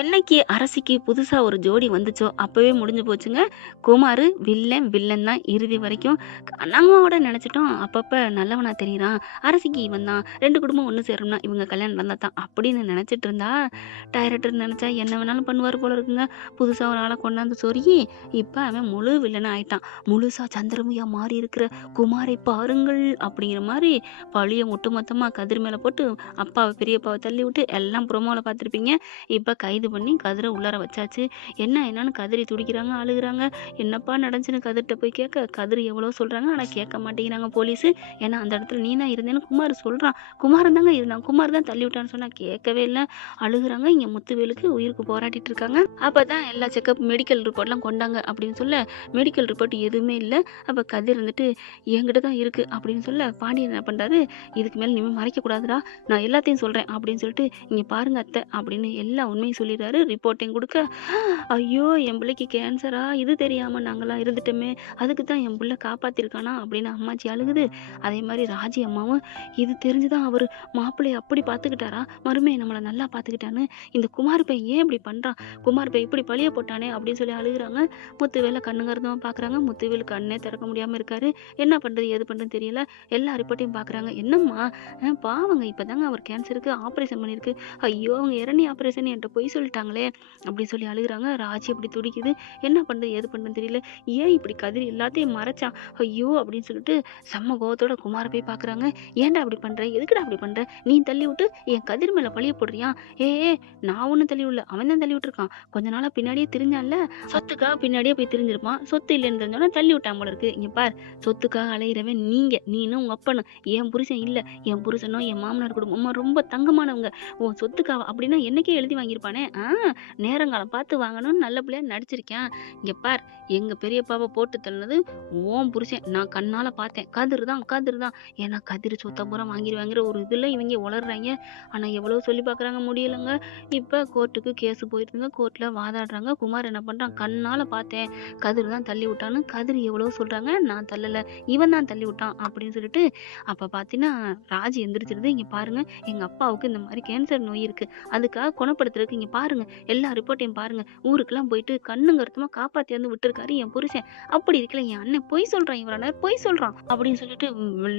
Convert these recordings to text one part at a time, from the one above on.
என்னைக்கு அரசிக்கு புதுசா ஒரு ஜோடி வந்துச்சோ, அப்பவே முடிஞ்சு போச்சுங்க. குமாரு வில்லன், வில்லன் தான் இறுதி வரைக்கும். நம்மோட நெனச்சுட்டோம், அப்பப்ப நல்லவனா தெரியிறான். அரசிக்கு இவன் தான். 2 குடும்பம் ஒண்ணு சேரணும்னா, இவங்க கல்யாணம் நடந்தா தான் அப்படின்னு நெனச்சுட்டு இருந்தா, டைரக்டர் நெனச்சா என்ன வேணாலும் பண்ணுவாரு போல இருக்குங்க. புதுசா ஒரு ஆள கொண்டாந்து சொருகி, இப்ப அவன் முழு வில்லனா ஆயிட்டான். முழுசா சந்திரமுகியா மாறி இருக்கிற குமாரை பாருங்கள் அப்படிங்கிற மாரி பழிய ஒட்டுமொத்தமா கதிர் மேல போட்டு, அப்பாவ பெரியப்பாவ தள்ளி விட்டு எல்லாம் ப்ரோமோல பார்த்துருப்பீங்க. இப்ப கைது பண்ணி கதிர உள்ளார வச்சாச்சு. என்னன்னு கதறி துடிக்கிறாங்க, அழுகுறாங்க. என்னப்பா நடந்துச்சுன்னு கதிர்ட்ட போய் கேட்க, கதிர் எவ்வளவோ சொல்றாங்க. ஆனா கேட்க மாட்டேங்கிறாங்க போலீஸு. ஏன்னா அந்த இடத்துல நீ தான் இருந்தேன்னு குமார் சொல்றான். குமாரன் தாங்க இருந்தான். குமார் தான் தள்ளி விட்டான்னு சொன்னா கேட்கவே இல்ல. அழுகுறாங்க. இங்க முத்துவேலுக்கு உயிருக்கு போராடிட்டு இருக்காங்க. அப்பதான் எல்லா செக்கப் மெடிக்கல் ரிப்போர்ட்லாம் கொண்டாங்க அப்படின்னு சொல்ல, மெடிக்கல் ரிப்போர்ட் எதுவுமே இல்ல. அப்ப கதிர் இருந்துட்டு என்கிட்ட தான் இருக்கு அப்படின்னு சொல்ல, பாண்டியன் என்ன பண்றாரு, இதுக்கு மேல இனிமே மறைக்க கூடாதுடா. நான் எல்லாத்தையும் சொல்றேன் அப்படின்னு சொல்லிட்டு, இங்க பாருங்க அத்தை அப்படின்னு எல்லா உண்மையும் சொல்லிடுறாரு. ரிப்போர்ட்டையும் குடுக்க, ஐயோ! என் பிள்ளைக்கு கேன்சரா? இது தெரியாம நாங்கலாம் இருந்துட்டோமே! அதுக்கு தான் என் புள்ள காப்பாத்திருக்கானா? அப்படின்னு அம்மாச்சி அழுகுது. அதே மாரி ராஜி அம்மாவும், இது தெரிஞ்சு தான் அவரு மாப்பிள்ளைய அப்படி பார்த்துக்கிட்டாரா? மருமைய நம்மள நல்லா பார்த்துக்கிட்டான்னு, இந்த குமார் பையன் ஏன் இப்படி பண்றான்? குமார் பையன் இப்படி பழிய போட்டானே! அப்படின்னு சொல்லி அழுகுறாங்க. முத்துவேல கண்ணுங்கருந்தமா பார்க்குறாங்க. முத்துவேலு கண்ணே திறக்க முடியாம இருக்காரு. என்ன பண்றது? ஏது பண்றதுன்னு தெரியல. எல்லா ரிப்போர்ட்டையும் பார்க்குறாங்க. என்னம்மா? பாவங்க இப்பதாங்க அவர் கேன்சருக்கு ஆப்ரேஷன் பண்ணியிருக்கு. ஐயோ! அவங்க இரணி ஆப்ரேஷன் என்ட்ட பொய் சொல்லிட்டாங்களே! அப்படின்னு சொல்லி அழுகுறாங்க. ராஜி அப்படி துடிக்குது. என்ன பண்றது? ஏது பண்றதுன்னு தெரியல. ஏன் இப்படி கதிர் எல்லாத்தையும் மறைச்சான்? ஐயோ! அப்படின்னு சொல்லிட்டு செம்ம கோவத்தோட குமார போய் பார்க்குறாங்க. ஏன்டா அப்படி பண்ற? எதுக்குடா அப்படி பண்ற? நீ தள்ளி விட்டு என் கதிர் மேல பழிய போடுறியா? நான் ஒண்ணும் தள்ளி விடல. அவன் தான் தள்ளி விட்டுருக்கான். கொஞ்ச நாளா பின்னாடியே திரிஞ்சான்ல. சொத்துக்காக பின்னாடியே போய் திரிஞ்சிருப்பான். சொத்து இல்லைன்னு தெரிஞ்சோனே தள்ளி விட்டான் போல இருக்கு. இங்க பார், சொத்துக்காக அலையிறவன் நீங்க. நீனும் உங்க அப்பனும். என் புருஷன் இல்ல. என் புருஷனும் என் மாமனார் குடும்பமும் ரொம்ப தங்கமானவங்க. உன் சொத்துக்காக அப்படின்னா என்னைக்கே எழுதி வாங்கியிருப்பானே. நேரங்காலம் பார்த்து வாங்கணும்னு நல்ல பிள்ளையா நடிச்சிருக்கேன். இங்க பார், எங்க பெரியப்பாவை போட்டு தள்ளினது உன் புருஷன். நான் கண்ணால பார்த்தேன். கதிர் தான், கதிர் தான். ஏன்னா கதிர் சொத்த பூரா வாங்கிருவாங்கிற ஒரு இதுல இவங்க உளர்றாங்க. ஆனா எவ்வளவு சொல்லி பார்க்கறாங்க, முடியலங்க. இப்ப கோர்ட்டுக்கு கேஸ் போயிருக்குங்க. கோர்ட்ல வாதாடுறாங்க. குமார் என்ன பண்றான்? கண்ணால பார்த்தேன். கதிர் தான் தள்ளி விட்டான்னு கதிர் எவ்வளவோ சொல்றாங்க. நான் தள்ளல, இவன் தான் தள்ளி விட்டான் அப்படின்னு சொல்லிட்டு, அப்ப பார்த்தீங்கன்னா ராஜி எந்திரிச்சிருது. இங்க பாருங்க, எங்க அப்பாவுக்கு இந்த மாரி கேன்சர் நோய் இருக்கு. அதுக்காக குணப்படுத்துறதுக்கு இங்க பாருங்க, எல்லா ரிப்போர்ட்டையும் பாருங்க. ஊருக்கெல்லாம் போயிட்டு கண்ணும் கருத்துமா காப்பாத்தியாந்து விட்டுருக்காரு என் புருஷன். அப்படி இருக்கல என் அண்ணன் பொய் சொல்றான், இவரான பொய் சொல்றான் அப்படின்னு சொல்லிட்டு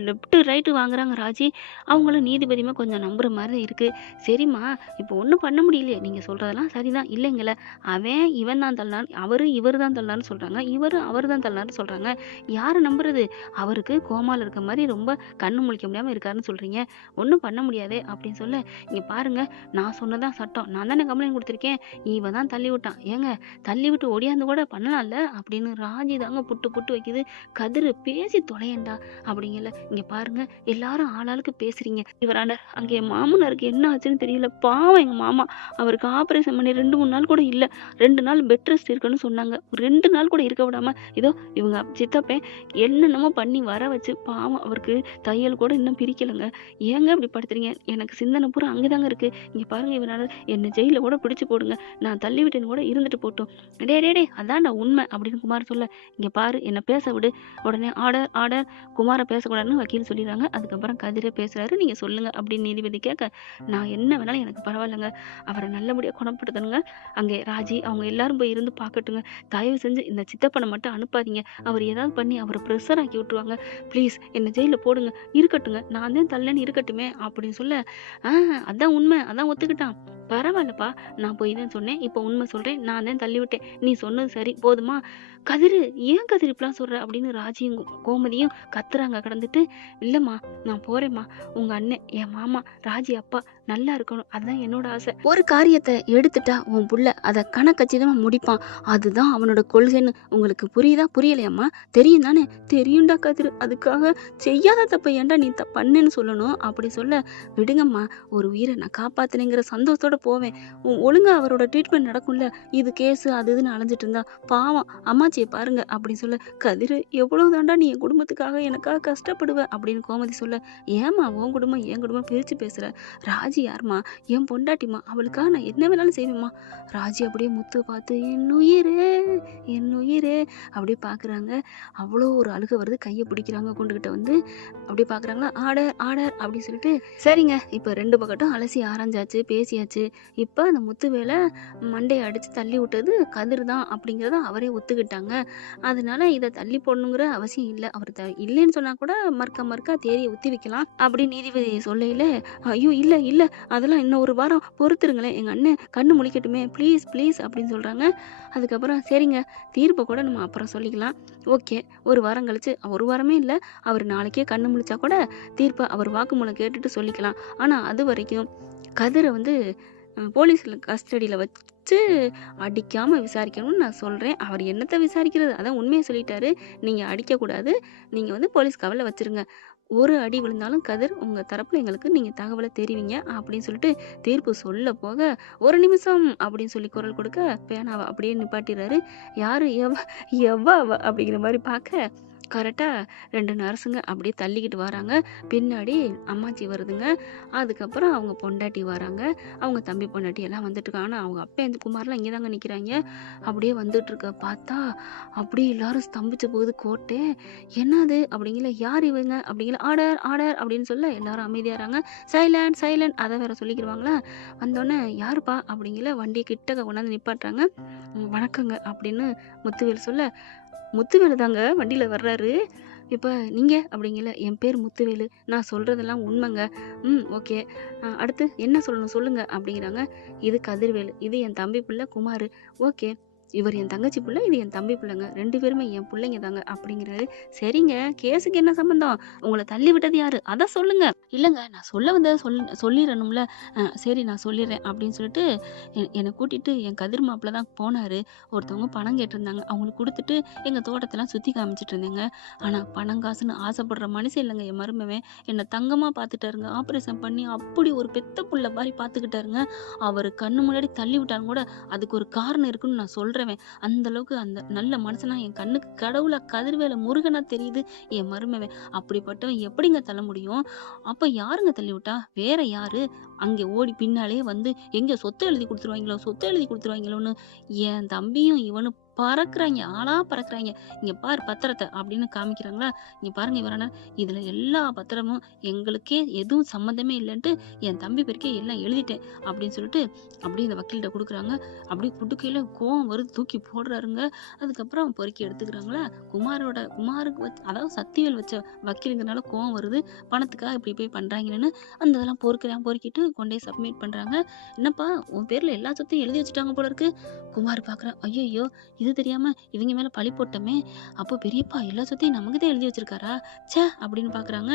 லெஃப்ட் ரைட்டு வாங்குறாங்க ராஜி. அவங்களும் நீதிபதியுமே கொஞ்சம் நம்புற மாதிரி இருக்கு. சரிம்மா, இப்போ ஒண்ணும் பண்ண முடியலையே. நீங்க சொல்றதெல்லாம் சரிதான். இல்லைங்கல்ல, அவன் இவன் தான் தள்ளான், அவரு இவரு தான் தள்ளான்னு சொல்றாங்க. இவரு அவரு தான் தள்ளான்னு சொல்றாங்க. யார நம்புறது? அவருக்கு கோமால இருக்க மாரி ரொம்ப கண்ணு முழிக்க முடியாம இருக்காருன்னு சொல்றீங்க. ஒண்ணும் பண்ண முடியாதே அப்படின்னு சொல்ல, இங்க பாருங்க, நான் சொன்னதான் சட்டம். நான் தானே கம்ப்ளைண்ட் குடுத்துருக்கேன். இவன் தான் தள்ளி விட்டான். ஏங்க, தள்ளி விட்டு ஒடியாந்து கூட பண்ணலாம்ல அப்படின்னு ராஜி தாங்க புட்டு புட்டு வைக்குது. கதிரு பேசி தொலையேன்டா அப்படிங்கல. இங்க பாருங்க, எல்லாரும் ஆளாளுக்கு பேசுறீங்க. இவராண்ட அங்க என் மாமனாருக்கு என்ன ஆச்சுன்னு தெரியல. பாவம் எங்க மாமா. அவருக்கு ஆபரேஷன் பண்ணி 2, 3 நாள் கூட இல்ல. 2 நாள் பெட் ரெஸ்ட் இருக்குன்னு சொன்னாங்க. 2 நாள் கூட இருக்க விடாம, இதோ இவங்க சித்தப்பன் என்னென்னமோ பண்ணி வர வச்சு, பாவம் அவருக்கு தையல் கூட இன்னும் பிரிக்கலங்க. ஏங்க இப்படி படுத்துறீங்க? எனக்கு சிந்தனை பூரா அங்கதாங்க இருக்கு. இங்க பாருங்க, இவனால என்ன ஜெயில கூட பிடிச்சு போடுங்க. நான் தள்ளி விட்டேன்னு கூட இருந்துட்டு போட்டும். டேய் அதான்டா உண்மை அப்படின்னு குமார் சொல்ல, இங்க பாரு என்ன பேச விடு. உடனே ஆர்டர் ஆர்டர், குமார பேசக்கூடாதுன்னு வக்கீல் சொல்லிடுறாங்க. அதுக்கப்புறம் கதிரே பேசுறாரு. நீங்க சொல்லுங்க அப்படின்னு நீதிபதி கேட்க, நான் என்ன வேணாலும் எனக்கு பரவாயில்லைங்க. அவரை நல்லபடியா குணப்படுத்தணுங்க. அங்கே ராஜி அவங்க எல்லாரும் போய் இருந்து பார்க்கட்டுங்க. தயவு செஞ்சு இந்த சித்தப்பனை மட்டும் அனுப்பாதீங்க. அவர் ஏதாவது பண்ணி அவரை ப்ரெஷர் ஆக்கி விட்டுருவாங்க. ப்ளீஸ் என்ன ஜெயில போடுங்க. இருக்கட்டுங்க, நான் தான் தள்ளேன்னு இருக்கட்டுமே அப்படின்னு சொல்ல, அதான் உண்மை, அதான் ஒத்துக்கிட்டான். பரவாயில்லப்பா, நான் போய் தான் சொன்னேன். இப்போ உண்மை சொல்றேன். நான் தான் தள்ளி விட்டேன். நீ சொன்னது சரி போதுமா? கதிரு, ஏன் கதிர் இப்படிலாம் சொல்ற அப்படின்னு ராஜியும் கோமதியும் கத்துறாங்க கடந்துட்டு. இல்லம்மா, நான் போறேம்மா. உங்க அண்ணன், என் மாமா, ராஜி அப்பா நல்லா இருக்கணும், அதுதான் என்னோட ஆசை. ஒரு காரியத்தை எடுத்துட்டா உன் புள்ள அதை கணக்கச்சிதமா முடிப்பான். அதுதான் அவனோட கொள்கைன்னு உங்களுக்கு புரியுதா? புரியலையாம்மா? தெரியும் தானே? தெரியும்டா கதிர். அதுக்காக செய்யாத தப்ப ஏன்டா நீ பண்ணேன்னு சொல்லணும் அப்படி சொல்ல, விடுங்கம்மா, ஒரு உயிரை நான் காப்பாத்தினேங்கிற சந்தோஷத்தோட போவேன். ஒழுங்கா அவரோட ட்ரீட்மெண்ட் நடக்கும்ல. இது கேஸ் அது இதுன்னு அலைஞ்சிட்டு இருந்தா பாவம் அம்மாச்சியை பாருங்க அப்படின்னு சொல்ல, கதிர் எவ்வளவு தாண்டா நீ என் குடும்பத்துக்காக எனக்காக கஷ்டப்படுவ அப்படின்னு கோமதி சொல்ல, ஏமா உன் குடும்பம் என் குடும்பம் பிரிச்சு பேசுற? ராஜி ராஜி யாரும்மா? என் பொண்டாட்டிம்மா. அவளுக்காக நான் என்ன வேணாலும் செய்வேம்மா. ராஜி அப்படியே முத்து பார்த்து என் உயிரே என் உயிரே அப்படியே பார்க்குறாங்க. அவ்வளோ ஒரு அழுகை வருது. கையை பிடிக்கிறாங்க கொண்டுகிட்ட வந்து. அப்படியே பார்க்குறாங்களா, ஆர்டர் ஆர்டர் அப்படின்னு சொல்லிட்டு சரிங்க. இப்போ 2 பக்கட்டும் அலசி ஆராய்ஞ்சாச்சு, பேசியாச்சு. இப்போ அந்த முத்துவேலை மண்டையை அடித்து தள்ளி விட்டது கதிர் தான் அப்படிங்கிறத அவரே ஒத்துக்கிட்டாங்க. அதனால இதை தள்ளி போடணுங்கிற அவசியம் இல்லை. அவர் இல்லைன்னு சொன்னா கூட மறுக்கா தேதியை ஒத்தி வைக்கலாம் அப்படின்னு நீதிபதி சொல்லையில, ஐயோ இல்லை இல்லை, அதெல்லாம் இன்னும் ஒரு வாரம் பொறுத்துருங்களேன், எங்கள் அண்ணன் கண்ணு முழிக்கட்டுமே, ப்ளீஸ் ப்ளீஸ் அப்படின்னு சொல்கிறாங்க. அதுக்கப்புறம் சரிங்க, தீர்ப்பை கூட நம்ம அப்புறம் சொல்லிக்கலாம். ஓகே, ஒரு வாரம் கழிச்சு, ஒரு வாரமே இல்லை, அவர் நாளைக்கே கண்ணு முழிச்சா கூட தீர்ப்பை அவர் வாக்குமூலம் கேட்டுட்டு சொல்லிக்கலாம். ஆனால் அது வரைக்கும் கதிரை வந்து போலீஸில் கஸ்டடியில் வச்சு அடிக்காமல் விசாரிக்கணும்னு நான் சொல்கிறேன். அவர் என்னத்தை விசாரிக்கிறது, அதான் உண்மையை சொல்லிட்டாரு. நீங்கள் அடிக்கக்கூடாது, நீங்கள் வந்து போலீஸ் காவலில் வச்சுருங்க. ஒரு அடி விழுந்தாலும் கதிர் உங்கள் தரப்பில் எங்களுக்கு நீங்கள் தகவலை தெரிவிங்க அப்படின்னு சொல்லிட்டு தீர்ப்பு சொல்ல போக, ஒரு நிமிஷம் அப்படின்னு சொல்லி குரல் கொடுக்க பேனாவை அப்படியே நிப்பாட்டிடுறாரு. யார் எவ்வா அப்படிங்கிற மாதிரி பார்க்க கரெக்டாக 2 நர்ஸுங்க அப்படியே தள்ளிக்கிட்டு வராங்க. பின்னாடி அம்மாச்சி வருதுங்க. அதுக்கப்புறம் அவங்க பொண்டாட்டி வராங்க. அவங்க தம்பி பொண்டாட்டி எல்லாம் வந்துட்டுருக்காங்க. ஆனால் அவங்க அப்பா இந்த குமார்லாம் இங்கே தாங்க நிற்கிறாங்க. அப்படியே வந்துட்டுருக்க பார்த்தா அப்படியே எல்லாரும் ஸ்தம்பிச்சு போகுது கோட்டை. என்னது அப்படிங்கல, யார் இவங்க அப்படிங்கல, ஆர்டர் ஆர்டர் அப்படின்னு சொல்ல எல்லாரும் அமைதியாகிறாங்க. சைலண்ட் சைலண்ட் அதை வேற சொல்லிக்கிடுவாங்களா. வந்தோடனே யாருப்பா அப்படிங்கல வண்டியை கிட்டக்க கொண்டாந்து நிப்பாட்டுறாங்க. வணக்கங்க அப்படின்னு முத்துவேல் சொல்ல, முத்துவேலு தாங்க வண்டியில் வர்றாரு. இப்போ நீங்கள் அப்படிங்கல, என் பேர் முத்துவேலு, நான் சொல்கிறதெல்லாம் உண்மைங்க. ஓகே, அடுத்து என்ன சொல்லணும் சொல்லுங்கள் அப்படிங்கிறாங்க. இது கதிர்வேலு, இது என் தம்பி பிள்ளை குமார். ஓகே, இவர் என் தங்கச்சி பிள்ளை, இது என் தம்பி பிள்ளைங்க, 2 பேருமே என் பிள்ளைங்க தாங்க அப்படிங்கிறாரு. சரிங்க, கேஸுக்கு என்ன சம்மந்தம், உங்களை தள்ளி விட்டது யாரு அதை சொல்லுங்க. இல்லைங்க, நான் சொல்ல வந்ததை சொல்லிடணும்ல. சரி நான் சொல்லிடுறேன் அப்படின்னு சொல்லிட்டு என்னை கூட்டிகிட்டு என் கதிர் மாப்பிள்ள தான் போனார். ஒருத்தவங்க பணம் கேட்டிருந்தாங்க, அவங்களுக்கு கொடுத்துட்டு எங்கள் தோட்டத்தெல்லாம் சுற்றி காமிச்சிட்டு இருந்தேங்க. ஆனால் பணம் காசுன்னு ஆசைப்படுற மனுஷன் இல்லைங்க என் மருமவன். என்னை தங்கமாக பார்த்துட்டாருங்க. ஆப்ரேஷன் பண்ணி அப்படி ஒரு பெத்த புள்ள மாதிரி பார்த்துக்கிட்டாருங்க. அவர் கண்ணு முன்னாடி தள்ளி விட்டாலும் கூட அதுக்கு ஒரு காரணம் இருக்குன்னு நான் சொல்கிறேன். அந்த அளவுக்கு அந்த நல்ல மனுஷனா என் கண்ணுக்கு கடவுளா கதிர்வேல முருகனா தெரியுது என் மருமவன். அப்படிப்பட்டவன் எப்படிங்க தள்ள முடியும்? அப்ப யாருங்க தள்ளி விட்டா, வேற யாரு? அங்கே ஓடி பின்னாலே வந்து எங்க சொத்தை எழுதி கொடுத்துருவாங்களோன்னு என் தம்பியும் இவனும் பறக்குறாங்க, ஆளா பறக்குறாங்க. இங்க பாரு பத்திரத்தை அப்படின்னு காமிக்கிறாங்களா. இங்க பாருங்க இவரான, இதுல எல்லா பத்திரமும் எங்களுக்கே எதுவும் சம்மந்தமே இல்லைன்ட்டு என் தம்பி பேருக்கே எல்லாம் எழுதிட்டேன் அப்படின்னு சொல்லிட்டு அப்படியே இந்த வக்கீல்கிட்ட கொடுக்குறாங்க. அப்படியே குடுக்கையில கோவம் வருது, தூக்கி போடுறாருங்க. அதுக்கப்புறம் பொறுக்கி எடுத்துக்கிறாங்களா. குமாருக்கு அதாவது சக்திவேல் வச்ச வக்கீலுங்கிறனால கோவம் வருது. பணத்துக்காக இப்படி போய் பண்றாங்கன்னு அந்த இதெல்லாம் பொறுக்கிட்டு கொண்டே சப்மிட் பண்றாங்க. என்னப்பா உன் பேர்ல எல்லா சொத்தையும் எழுதி வச்சுட்டாங்க போல இருக்கு. குமார் பாக்குறான், ஐயோ இது தெரியாம இவங்க மேல பழி போட்டோமே, அப்போ பெரியப்பா எல்லா சொத்தையும் நமக்கு தான் எழுதி வச்சிருக்காரா ச்சே அப்படின்னு பாக்குறாங்க.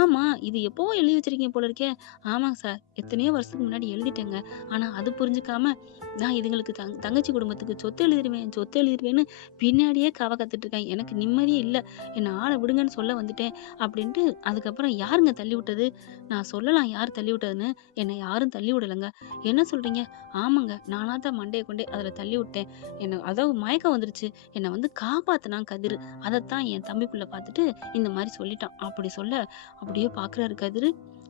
ஆமா, இது எப்போ எழுதி வச்சிருக்கீங்க போல இருக்கே. ஆமாங்க சார், எத்தனையோ வருஷத்துக்கு முன்னாடி எழுதிட்டேங்க. ஆனா அது புரிஞ்சுக்காம நான் இதுங்களுக்கு தங்கச்சி குடும்பத்துக்கு சொத்து எழுதிடுவேன்னு பின்னாடியே காவ கத்துட்டு இருக்கேன். எனக்கு நிம்மதியே இல்லை, என்னை ஆளை விடுங்கன்னு சொல்ல வந்துட்டேன் அப்படின்ட்டு. அதுக்கப்புறம் யாருங்க தள்ளி விட்டது, நான் சொல்லலாம் யார் தள்ளி விட்டதுன்னு. என்னை யாரும் தள்ளி விடலைங்க. என்ன சொல்றீங்க? ஆமாங்க, நானா தான் மண்டையை கொண்டே அதுல தள்ளி விட்டேன். என்னை அதாவது மயக்கம் வந்துருச்சு, என்னை வந்து காப்பாத்தினான் கதிர். அதைத்தான் என் தம்பி பிள்ளை பார்த்துட்டு இந்த மாதிரி சொல்லிட்டான் அப்படி சொல்ல அப்படியே பாக்குறாரு கதிர்.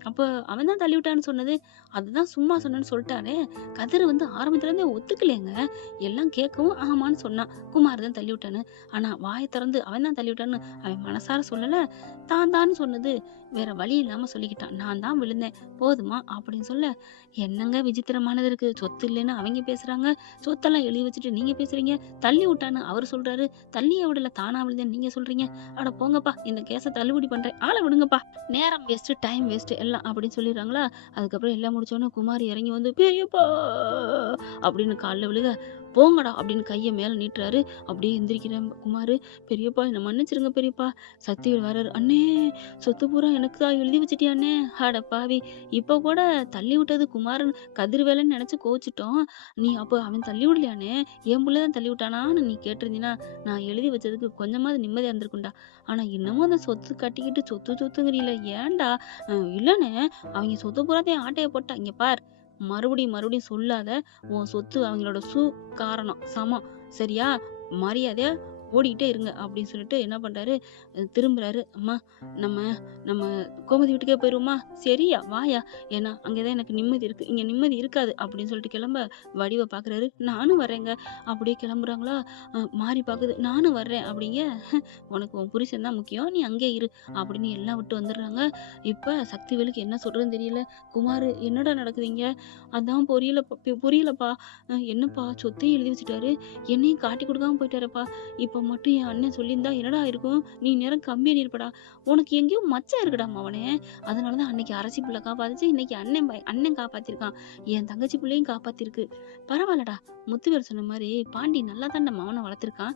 அப்போ அவன் தான் தள்ளி விட்டான்னு சொன்னது, அதுதான் சும்மா சொன்னேன்னு சொல்லிட்டானே. கதிர் வந்து ஆரம்பத்துல இருந்தே ஒத்துக்கலைங்க. எல்லாம் கேட்கவும் ஆமான்னு சொன்னான், குமார் தான் தள்ளி விட்டான்னு. ஆனா வாயை திறந்து அவன் தான் தள்ளி விட்டான்னு அவன் மனசார சொல்லல. தான் சொன்னது வேற வழி இல்லாம சொல்லிக்கிட்டான், நான் தான் விழுந்தேன் போதுமா அப்படின்னு சொல்ல. என்னங்க விசித்திரமானது இருக்கு, சொத்து இல்லைன்னு அவங்க பேசுறாங்க, சொத்தெல்லாம் எழுதி வச்சுட்டு நீங்க பேசுறீங்க. தள்ளி விட்டான்னு அவர் சொல்றாரு, தள்ளிய விடல தானா விழுந்தேன்னு நீங்க சொல்றீங்க. அட போங்கப்பா, இந்த கேஸை தள்ளுபடி பண்றேன், ஆளை விடுங்கப்பா, நேரம் வேஸ்ட் டைம் வேஸ்ட் எல்லாம் அப்படின்னு சொல்லிடுறாங்களா. அதுக்கப்புறம் எல்லாம் முடிச்சோன்னே குமார் இறங்கி வந்து பெரியப்பா அப்படின்னு காலில் விழுக, போங்கடா அப்படின்னு கையை மேலே நீட்டுறாரு. அப்படியே எந்திரிக்கிறேன் குமார். பெரியப்பா என்னை மன்னிச்சிருங்க பெரியப்பா. சக்திவேல் வராரு, அண்ணே சொத்து பூரா எனக்கு தான் எழுதி வச்சிட்டியாண்ணே. அட பாவி, இப்போ கூட தள்ளி விட்டது குமாரன் கதிர்வேலைன்னு நினச்சி கோச்சிட்டோம். நீ அப்போ அவன் தள்ளி விடலையானே, என் பிள்ளை தான் தள்ளி விட்டானான்னு நீ கேட்டிருந்தீன்னா நான் எழுதி வச்சதுக்கு கொஞ்சமாவது நிம்மதியாக இருந்திருக்கும்டா. ஆனால் இன்னமும் அந்த சொத்து கட்டிக்கிட்டு சொத்துங்கிறீல ஏன்டா? இல்லைண்ணே, அவங்க சொத்து பூராத்தையும் ஆட்டையை போட்டா. இங்கே பார், மறுபடியும் சொல்லாத. உன் சொத்து அவங்களோட காரணம் சமம், சரியா? மரியாதையா ஓடிக்கிட்டே இருங்க அப்படின்னு சொல்லிட்டு என்ன பண்றாரு, திரும்புறாரு. அம்மா நம்ம நம்ம கோமதி வீட்டுக்கே போயிருவோமா? சரியா வாயா, ஏன்னா அங்கேதான் எனக்கு நிம்மதி இருக்கு, இங்க நிம்மதி இருக்காது அப்படின்னு சொல்லிட்டு கிளம்ப வடிவ பாக்குறாரு. நானும் வரேங்க அப்படியே கிளம்புறாங்களா. மாறி பாக்குது. நானும் வர்றேன் அப்படிங்க. உனக்கு உன் புருஷன் தான் முக்கியம், நீ அங்கே இரு அப்படின்னு எல்லாம் விட்டு வந்துடுறாங்க. இப்ப சக்திவேலுக்கு என்ன சொல்றதுன்னு தெரியல. குமாரு என்னடா நடக்குதுங்க? அதான் புரியலப்பா. என்னப்பா சொத்தையும் எழுதி வச்சுட்டாரு, என்னையும் காட்டி கொடுக்காம போயிட்டாருப்பா. இப்ப மட்டும் என் அண்ணன் சொல்லியிருந்தா என்னடா இருக்கும், நீ நேரம் கம்பி எண்ணிருப்படா. உனக்கு எங்கேயோ மச்சம் இருக்குடா அவனே. அதனாலதான் அன்னைக்கு அரசி பிள்ளை காப்பாத்துச்சு, இன்னைக்கு அண்ணன் காப்பாத்திருக்கான், என் தங்கச்சி பிள்ளையும் காப்பாத்திருக்கு. பரவாயில்லடா, முத்துவேல் சொன்ன மாதிரி பாண்டி நல்லா தான் நம்ம அவனை வளர்த்திருக்கான்.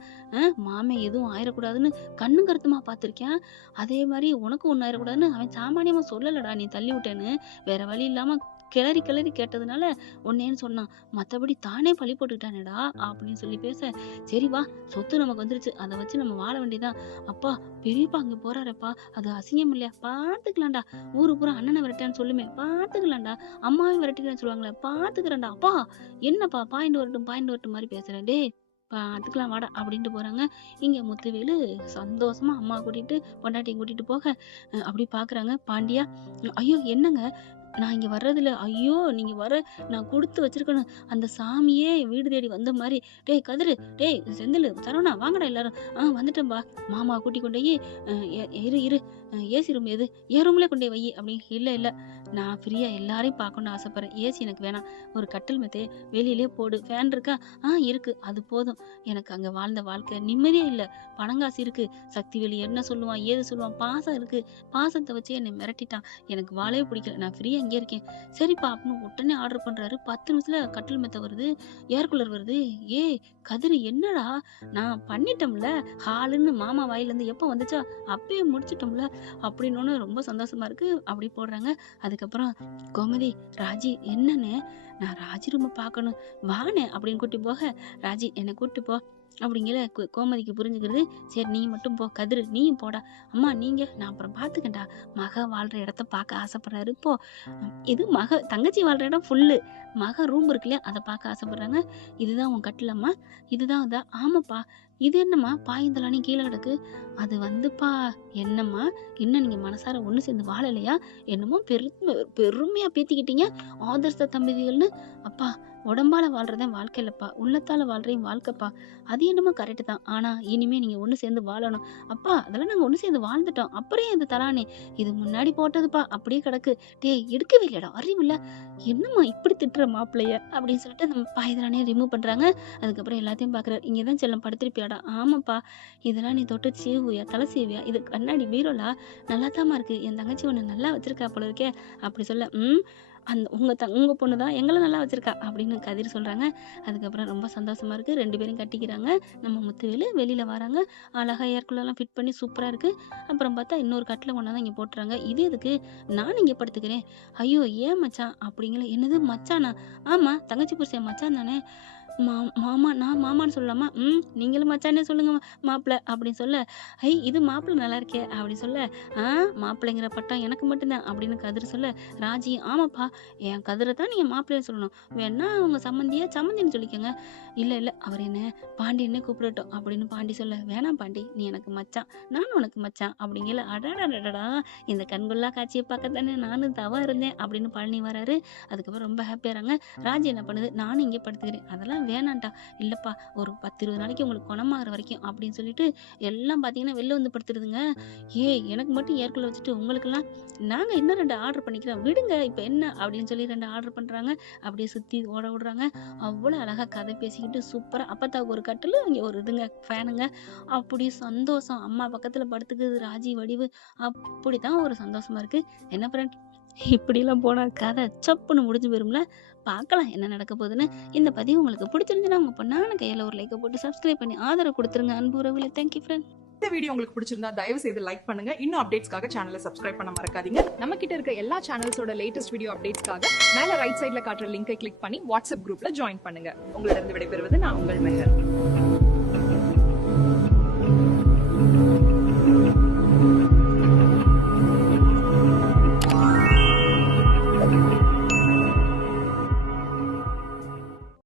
மாமே எதுவும் ஆயிடக்கூடாதுன்னு கண்ணும் கருத்துமா பார்த்திருக்கேன். அதே மாதிரி உனக்கும் ஒன்னும் ஆயிடக்கூடாதுன்னு அவன் சாமானியமா சொல்லலடா, நீ தள்ளி விட்டேன்னு. வேற வழி இல்லாம கிளறி கிளறி கேட்டதுனால ஒன்னேன்னு சொன்னான். மத்தபடி தானே பழி போட்டுக்கிட்டானேடா அப்படின்னு சொல்லி பேச, சரி வா, சொத்து நமக்கு வந்துருச்சு, அதை வச்சு நம்ம வாழ வேண்டியதான். அப்பா பெரியப்பா அங்க போறாரப்பா, அது அசிங்கம் இல்லையா? பாத்துக்கலாம்டா. ஊரு பூரா அண்ணனை விரட்டான்னு சொல்லுமே, பாத்துக்கலாம்டா. அம்மாவையும் விரட்டிக்கிறேன்னு சொல்லுவாங்களே, பாத்துக்கிறேன்டா. அப்பா என்னப்பா பாயிண்ட் வரட்டும் மாதிரி பேசுறேன், டே பாத்துக்கலாம் வாடா அப்படின்ட்டு போறாங்க. இங்க முத்துவேலு சந்தோஷமா அம்மா கூட்டிட்டு பொண்டாட்டியும் கூட்டிட்டு போக அப்படி பாக்குறாங்க. பாண்டியா, ஐயோ என்னங்க நான் இங்க வர்றதில்ல, ஐயோ நீங்க வர நான் கொடுத்து வச்சிருக்கணும், அந்த சாமியே வீடு தேடி வந்த மாதிரி. டேய் கதிரு, டேய் செந்தில், சரவணா வாங்கடா எல்லாரும். வந்துட்டேன்பா. மாமா கூட்டி கொண்டு போய் இரு ஏசி ரூம் எது, என் ரூம்ல கொண்டு போய் வை அப்படின்னு. இல்ல நான் ஃப்ரீயா எல்லாரையும் பார்க்கணும்னு ஆசைப்படுறேன், ஏசி எனக்கு வேணாம், ஒரு கட்டில் மெத்தே வெளியிலே போடு, ஃபேன் இருக்கா? இருக்கு, அது போதும். எனக்கு அங்க வாழ்ந்த வாழ்க்கை நிம்மதியே இல்ல. பணங்காசு இருக்கு, சக்திவேலு என்ன சொல்லுவான் ஏது சொல்லுவான், பாசம் இருக்கு, பாசத்தை வச்சு என்னை மிரட்டிட்டான், எனக்கு வாழவே பிடிக்கல, நான் ஃப்ரீயா இங்கே இருக்கேன். சரிப்பா அப்படின்னு உடனே ஆர்டர் பண்றாரு. 10 நிமிஷத்துல கட்டில் மெத்த வருது, ஏர் கூலர் வருது. கதிரு என்னடா, நான் பண்ணிட்டோம்ல, ஹாலுன்னு மாமா வாயிலிருந்து எப்ப வந்துச்சா அப்பயே முடிச்சிட்டோம்ல அப்படின்னு ரொம்ப சந்தோஷமா இருக்கு. அப்படி போடுறாங்க. அதுக்கப்புறம் கோமதி, ராஜி என்னன்னு, நான் ராஜி ரூம பார்க்கணும் வானே அப்படின்னு கூட்டி போக, ராஜி என்னை கூட்டி போ அப்படிங்கிற கோமதிக்கு புரிஞ்சுக்கிறது. சரி நீ மட்டும் போ, கதிரு நீயும் போடா. அம்மா நீங்க நான் அப்புறம் பாத்துக்கண்டா. மக வாழ்ற இடத்த பார்க்க ஆசைப்படுறாரு. இப்போ இது தங்கச்சி வாழ்ற இடம் ஃபுல்லு, மக ரூம் இருக்கு இல்லையா, அதை பார்க்க ஆசைப்படுறாங்க. இதுதான் உன் கட்டிலம்மா, இதுதான் ஆமாப்பா. இது என்னம்மா பாயந்தலானி கீழே கிடக்கு? அது வந்துப்பா, என்னம்மா இன்னும் நீங்க மனசார ஒண்ணு சேர்ந்து வாழலையா? என்னமோ பெருமையா பேத்திக்கிட்டீங்க ஆதர்ச தம்பதிகள்னு. அப்பா உடம்பால வாழ்றதன் வாழ்க்கை இல்லப்பா, உள்ளத்தால வாழ்றையும் வாழ்க்கைப்பா. அது என்னமோ கரெக்டு தான், ஆனா இனிமே நீங்க ஒண்ணு சேர்ந்து வாழணும். அப்பா அதெல்லாம் நாங்க ஒண்ணு சேர்ந்து வாழ்ந்துட்டோம், அப்புறம் இது தரானே, இது முன்னாடி போட்டதுப்பா அப்படியே கிடக்கு. டேய் எடுக்கவே இல்லடா, அறிவில்ல, என்னம்மா இப்படி திட்டுற மாப்பிள்ளைய அப்படின்னு சொல்லிட்டு நம்ம பாயதலானே ரிமூவ் பண்றாங்க. அதுக்கப்புறம் எல்லாத்தையும் பாக்குறாரு. இங்கதான் செல்லம் படுத்திருப்பியாடா? ஆமாப்பா. இதெல்லாம் நீ தொட்டு சீவுவியா, தலை சீவியா? இது கண்ணாடி பீரோலா, நல்லாத்தாமா இருக்கு, என் தங்கச்சி ஒண்ணு நல்லா வச்சிருக்கா போல இருக்கே அப்படி சொல்ல, உங்க பொண்ணுதான் எங்களை நல்லா வச்சிருக்கா அப்படின்னு கதிர் சொல்றாங்க. அதுக்கப்புறம் ரொம்ப சந்தோஷமா இருக்கு, 2 பேரும் கட்டிக்கிறாங்க. நம்ம முத்துவேலு வெளியில வராங்க. அழகா ஏர்க்குள்ளெல்லாம் ஃபிட் பண்ணி சூப்பரா இருக்கு. அப்புறம் பார்த்தா இன்னொரு கட்டில கொண்டாதான் இங்க போட்டுறாங்க. இது எதுக்கு, நான் இங்க படுத்துக்கிறேன். ஐயோ ஏன் மச்சான் அப்படிங்கிற. என்னது மச்சானா? ஆமா தங்கச்சி புருஷன் மச்சான் தானே. மாமா, நான் மாமான்னு சொல்லலாமா? நீங்களும் மச்சானே சொல்லுங்க மாப்பிள்ள அப்படின்னு சொல்ல, இது மாப்பிள்ள நல்லா இருக்கே அப்படி சொல்ல, மாப்பிள்ளைங்கிற பட்டம் எனக்கு மட்டும்தான் அப்படின்னு கதிர் சொல்ல, ராஜி ஆமாப்பா, என் கதிரை தான் நீங்க மாப்பிள்ளைன்னு சொல்லணும், வேணா உங்க சம்மந்தின்னு சொல்லிக்கோங்க. இல்ல அவர் என்ன பாண்டியன்னே கூப்பிடட்டும் அப்படின்னு பாண்டி சொல்ல, வேணாம் பாண்டி, நீ எனக்கு மச்சான், நானும் உனக்கு மச்சான் அப்படிங்கல. அடாடா இந்த கண்கொள்ளா காட்சியை பார்க்கத்தானே நானும் தவா இருந்தேன் அப்படின்னு பழனி வராரு. அதுக்கப்புறம் ரொம்ப ஹாப்பியாறாங்க. ராஜி என்ன பண்ணுது, நானும் இங்கே படுத்துக்கிறேன், அதெல்லாம் வேணான்டா. இல்லப்பா ஒரு 10-20 நாளைக்கு உங்களுக்கு குணமாகற வரைக்கும் அப்படின்னு சொல்லிட்டு எல்லாம் பாத்தீங்கன்னா வெளில வந்து படுத்துருதுங்க. எனக்கு மட்டும் ஏற்குள்ள வச்சுட்டு உங்களுக்கெல்லாம் நாங்க இன்னும் 2 ஆர்டர் பண்ணிக்கிறோம் விடுங்க, இப்ப என்ன அப்படின்னு சொல்லி 2 ஆர்டர் பண்றாங்க. அப்படியே சுத்தி ஓட விடுறாங்க. அவ்வளவு அழகா கதை பேசிக்கிட்டு சூப்பரா. அப்பத்தாவுக்கு ஒரு கட்டில், இங்க ஒரு இதுங்க ஃபேனுங்க. அப்படி சந்தோஷம். அம்மா பக்கத்துல படுத்துக்குது ராஜி வடிவு. அப்படித்தான் ஒரு சந்தோஷமா இருக்கு. என்ன ஃப்ரெண்ட், இப்படிலாம் போனா கதை சப்புன்னு முடிஞ்சு போயிரும்ல. பார்க்கலாம் என்ன நடக்க போகுதுன்னு. இந்த பதிவு உங்களுக்கு பிடிச்சிருந்துச்சுன்னா உங்க பொண்ணான கையில ஒரு லைக்கை போட்டு சப்ஸ்கிரைப் பண்ணி ஆதரவு கொடுத்துருங்க அன்பு உறவுல. Thank you friend. இந்த வீடியோ உங்களுக்கு பிடிச்சிருந்தா தயவு செய்து லைக் பண்ணுங்க. இன்னும் அப்டேட்ஸ்க்காக சேனலை சப்ஸ்கிரைப் பண்ண மறக்காதீங்க. நம்ம கிட்ட இருக்க எல்லா சேனல்ஸோட லேட்டஸ்ட் வீடியோ அப்டேட்ஸ்க்காக மேல ரைட் சைட்ல காட்டுற லிங்கை கிளிக் பண்ணி வாட்ஸ்அப் குரூப்ல ஜாயின் பண்ணுங்க. உங்களிடம் விடைபெறுவது நான் உங்கள் மெஹர்.